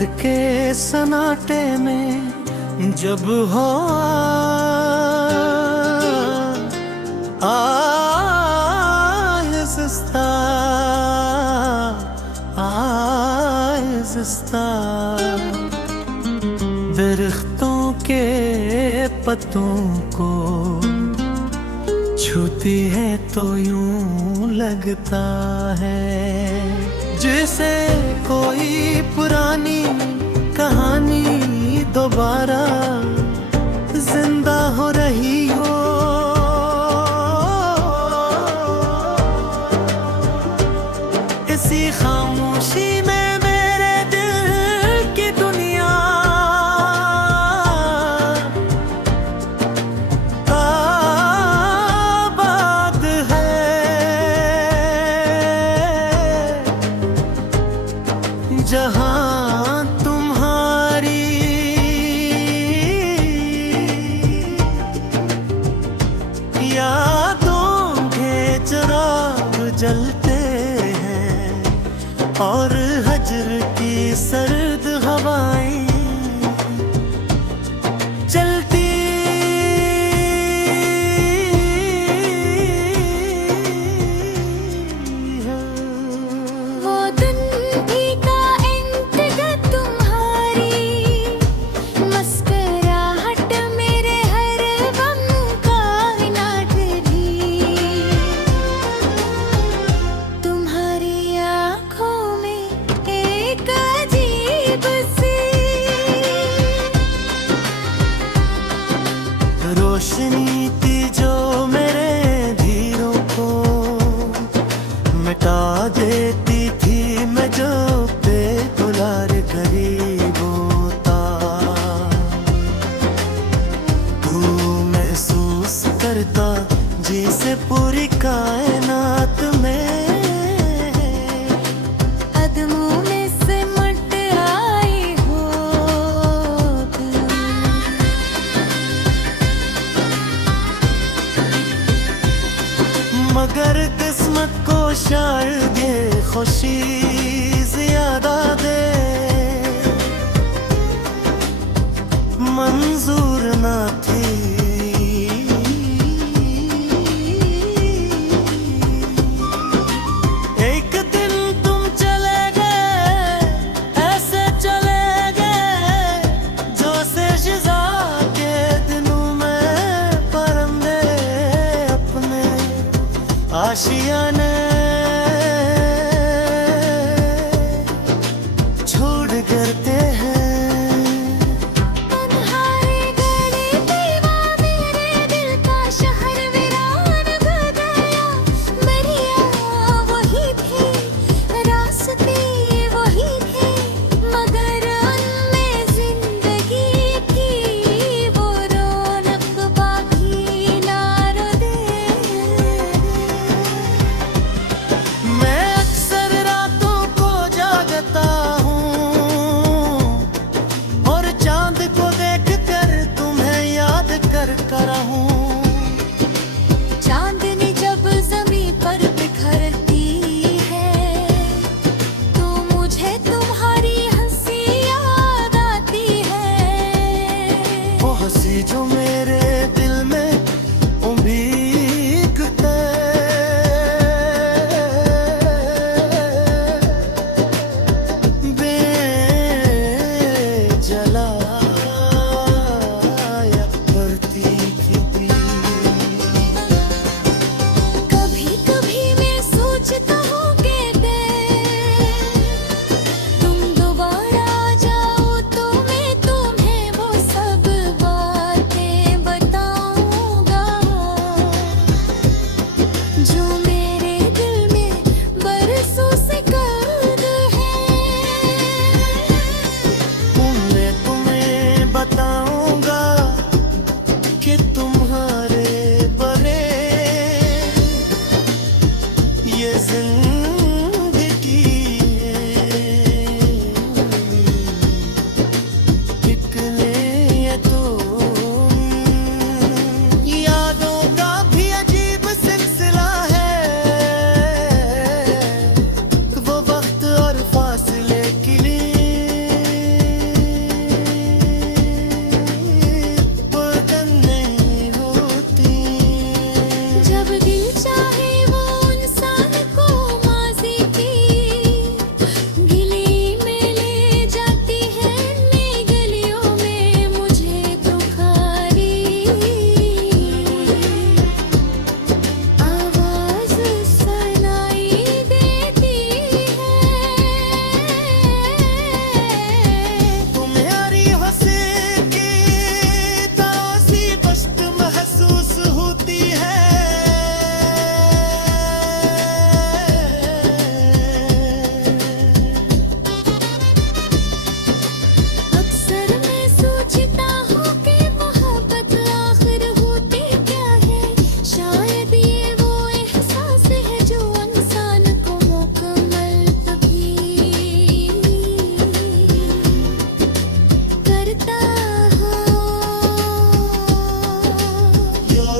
रात के सन्नाटे में जब हो आहिस्ता आहिस्ता दरख्तों के पत्तों को छूती है तो यूं लगता है जैसे कोई पुरानी कहानी दोबारा जिंदा हो रही हो। इसी खामोशी में मेरे दिल की दुनिया आबाद है। जहां तुम्हारी यादों के चिराग जलते हैं और हजर की सर्द हवाएं चलती हैं। वो दिन भी का इंतज़ार तुम्हारी मुस्कुराहट मेरे हर गम का इलाज भी। तुम्हारी आँखों में एक अजीब सी रोशनी थी जो मेरे धीरों को मिटा देती थी। मैं जो बेदुलार गरीब होता तू महसूस करता जिसे पूरी कायनात में कदमों में सिमट आई हो तुम। मगर किस्मत को शायद ये खुशी ज्यादा दे मंजूर ना थी। एक दिन तुम चले गए ऐसे चले गए जो से शिजा के दिनों में परंदे अपने आशियाने छोड़ करते हैं। तुम्हारी गली दीवा मेरे दिल का शहर वीरान हो गया। बरिया वही थी रास्ते वही थे मगर उनमें जिंदगी की वो रौनक बाकी ना रहे।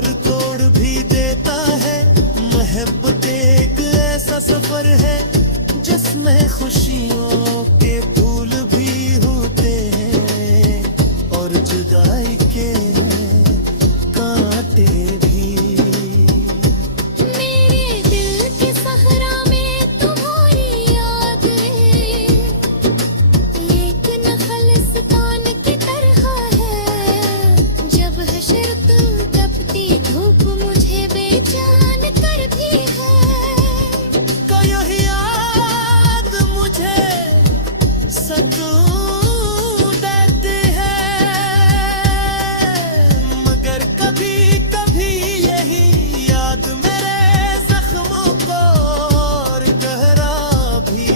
और तोड़ भी देता है। मोहब्बत एक ऐसा सफर है जिसमें खुशियों के फूल भी होते हैं और जुदाई के कांटे भी। मेरे दिल के सहरा में तुम्हारी याद एक नखलस्तान की तरह है। जब हशर तू तपती धूप मुझे बेचैन करती है। का यह याद मुझे सकून देती है, मगर कभी कभी यही याद मेरे जख्मों को और गहरा भी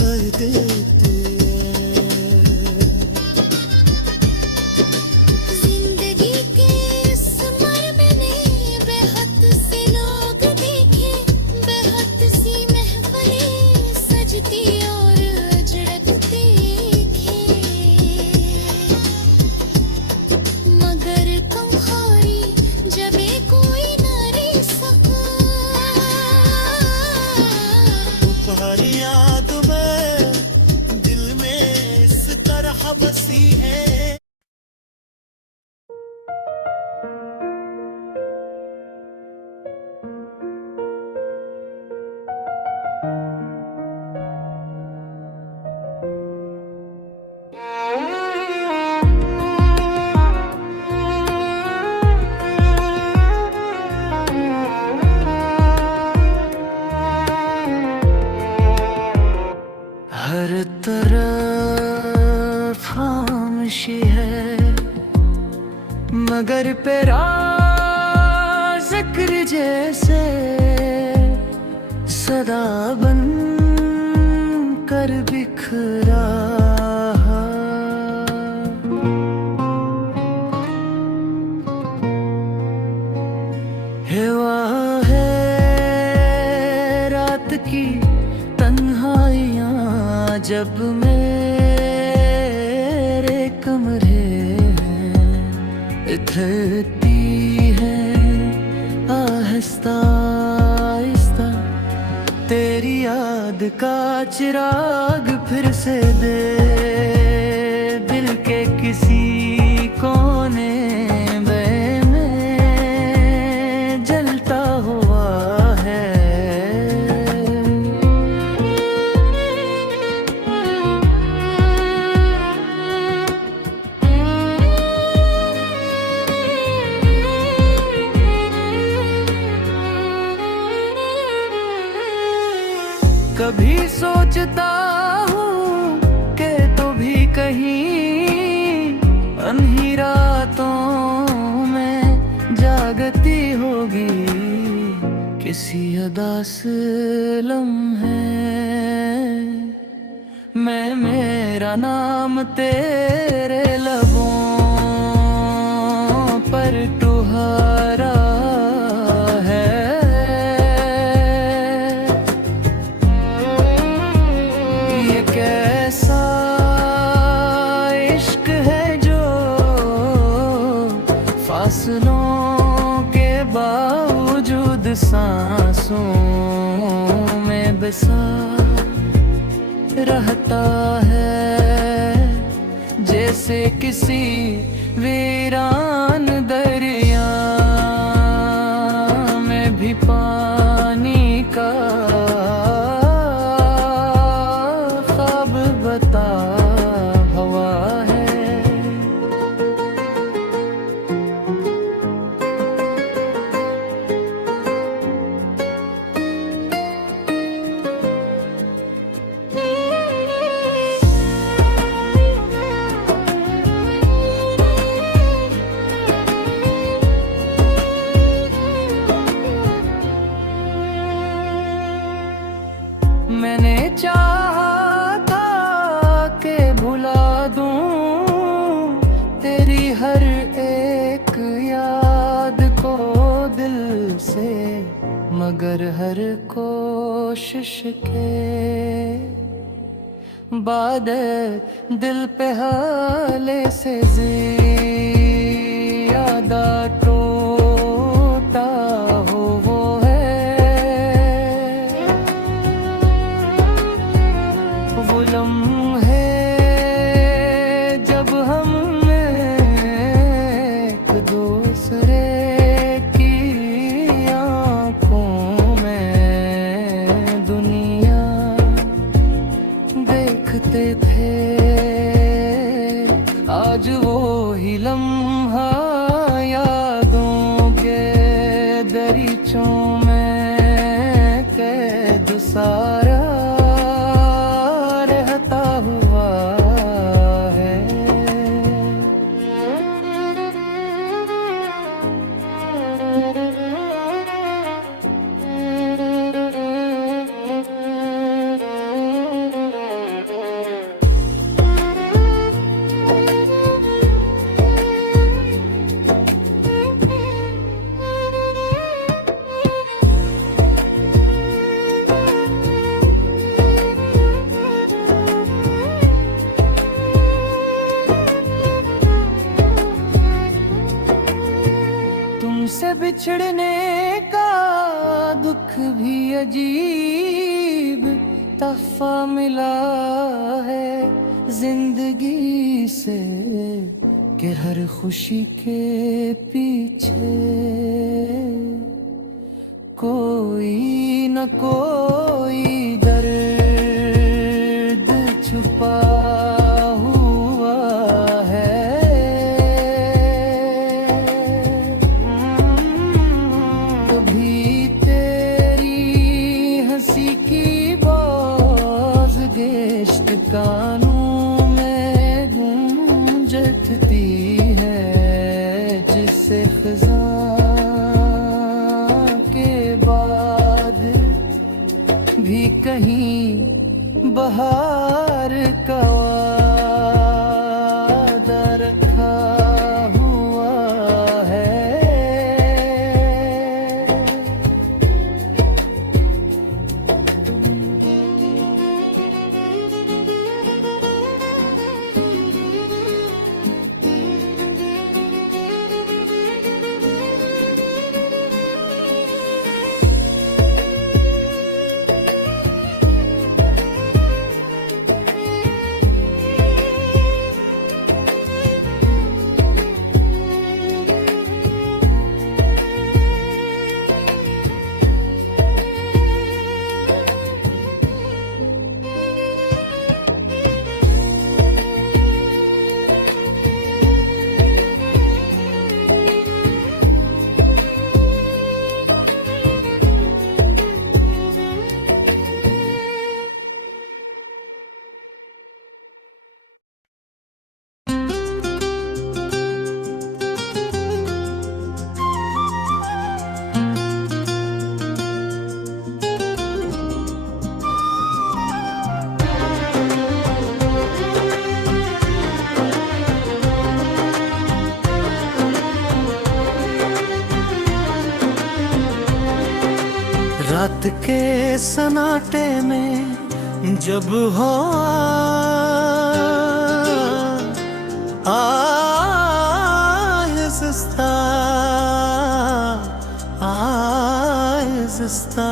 कर देती है। जिंदगी के इस मरमे ने बेहद से लोग देखे, बेहद सी महफिलें सजती और अजरक देखे, मगर कमहारी जबे कोई न रह सका। तुम्हारी याद में दिल में इस तरह बसी है। हर तरफ खामोशी है, मगर पेरा जिक्र जैसे सदा बन कर बिखरा। हेवा है रात की तन्हाइयाँ जब मेरे कमरे हैं इथरती है आहिस्ता आहिस्ता। तेरी याद का चिराग फिर से दे दिल के किसी कोने में जलता हुआ है। कभी सोचता हूँ कि तू भी कहीं अन्ही रातों में जागती होगी, किसी उदास लम्हे मैं मेरा नाम तेरे लबों पर टुहारा है। ये कैसा इश्क है जो फासलों के बावजूद सांसों में बसा रहता है, जैसे किसी वीरान दरिया में भी पानी का ख्वाब बता हवा है। मैंने चाहा था कि भुला दूं तेरी हर एक याद को दिल से, मगर हर कोशिश के बादे दिल पे हाले से ज़्यादा टूटा हो वो है वो लम्हे जब हम एक दूसरे की आँखों में दुनिया देखते थे। आज वो ही लम्हा यादों के दरीचों में कैद सारा रहता हुआ है। तुमसे बिछड़ने का दुख भी अजीब तहफा मिला है जिंदगी से कि हर खुशी के पीछे कोई न कोई दर्द छुपा हुआ है। कभी तेरी हंसी की बाज़गेश्त कानों में गूंजती है जिससे ख़ज़ां के बाद भी कहीं बहार का वादा रखा हुआ है। रात के सन्नाटे में जब हो आहिस्ता आहिस्ता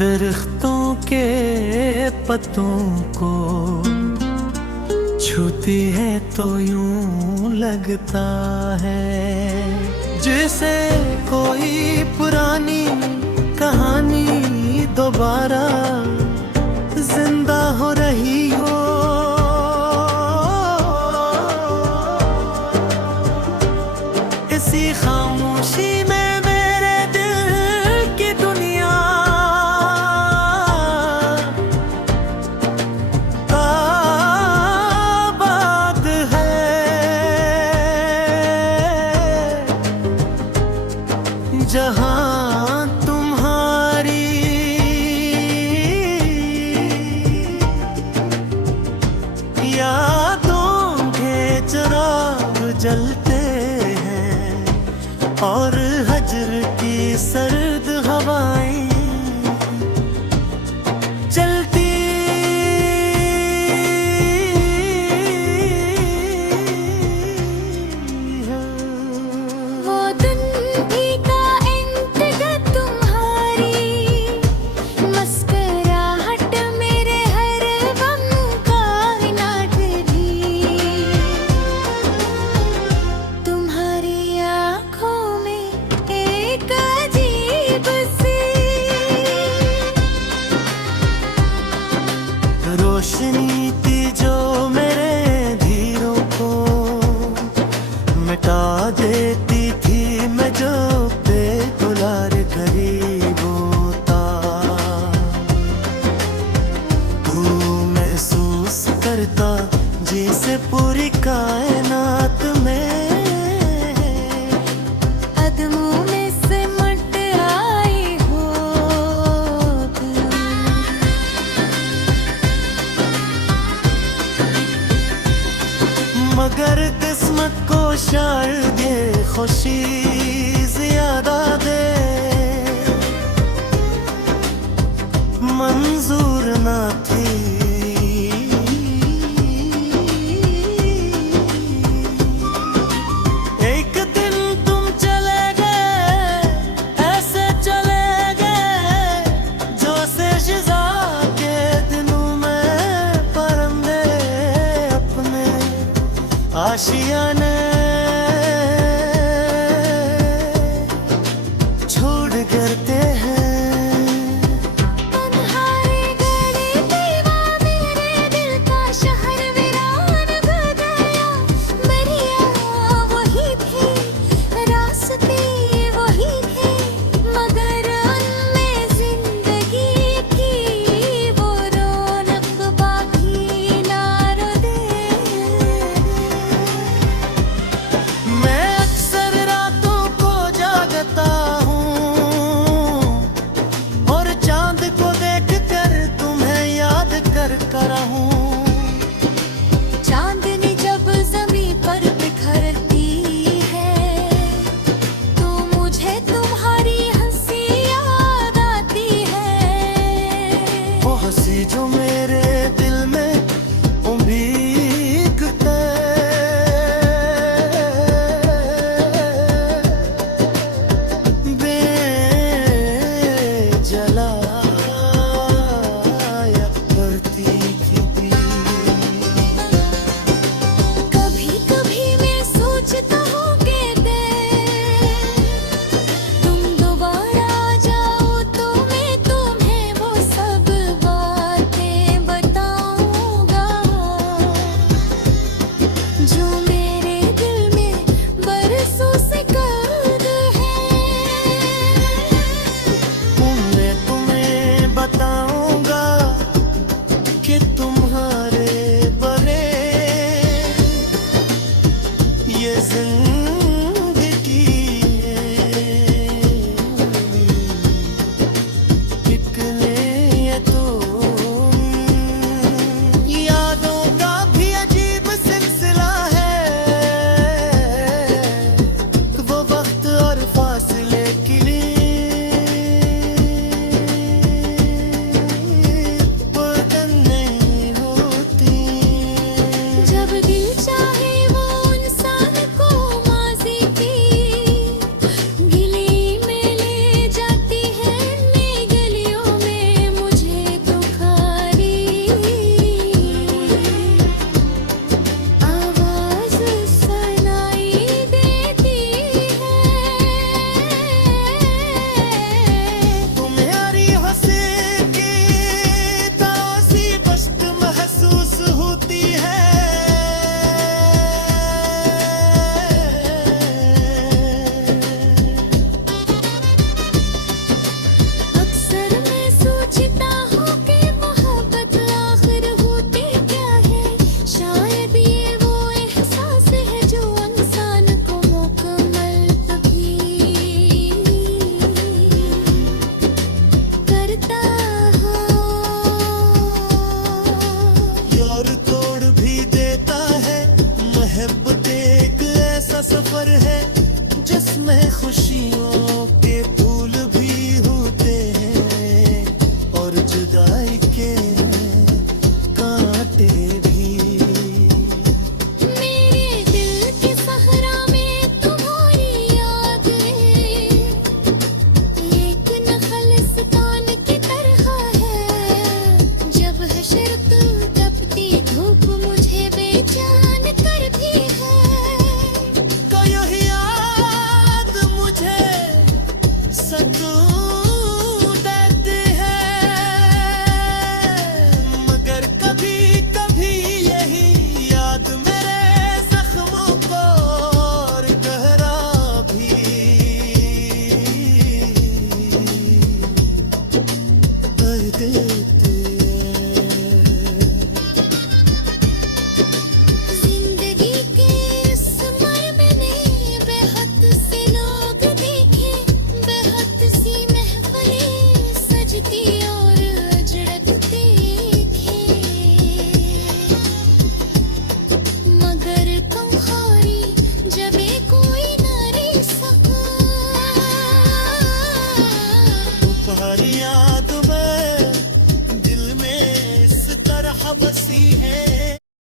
दरख्तों के पत्तों को छूती है तो यूं लगता है जैसे कोई पुरानी कहानी दोबारा जिंदा हो रही हो। इसी खामोशी में मेरे दिल की दुनिया आबाद है। जहां तुम्हारी यादों के चिराग जलते हैं और हजर की सर्द हवाएं चलती खुशी से पूरी कायनात में कदमों में सिमट आई हो तुम। मगर किस्मत को शायद ये खुशी ज्यादा दे मंजूर ना थी। एक दिन तुम चले गए, ऐसे चले गए जैसे शिजा के दिनों में परिंदे अपने आशियाने